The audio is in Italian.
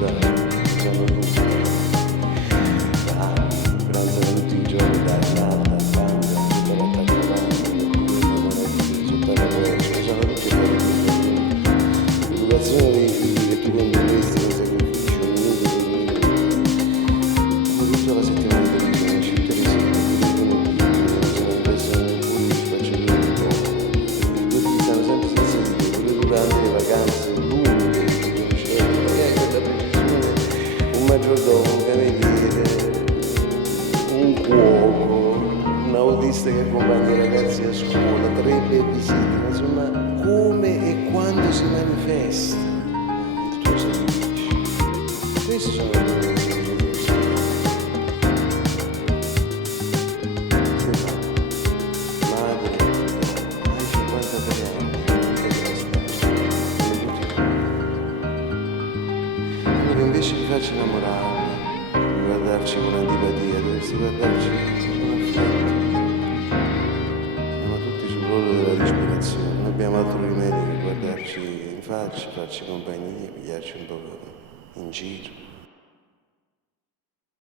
sono tutti, pranzano tutti i giorni dall'alta al fango, tutta l'attaccavanti, sotto la quercia, sono tutti belli. L'educazione dei figli che tu condurresti con sacrificio, come tutta la settimana di televisione, ci interessi, sono impresso nel buio, ci faccio vedere un po'. I tuoi figli stanno sempre senza di te, pure durante le vacanze lunghe, i concerti, magari quella precisione, un maggiordomo, un cameriere, un cuoco, un autista che accompagna i ragazzi a scuola, 3 babysitter, insomma, come e quando si manifesta il tuo sacrificio. Questi sono le tue considerazioni. Che fa? Madre, hai 53 anni, cosa sta? Come tutti noi. Allora invece di farci innamorare, di guardarci con antipatia, dovresti guardarci con affetto. Siamo tutti sull'orlo della disperazione, non abbiamo altro rimedio che guardarci in faccia, farci compagnia, pigliarci un po' in giro.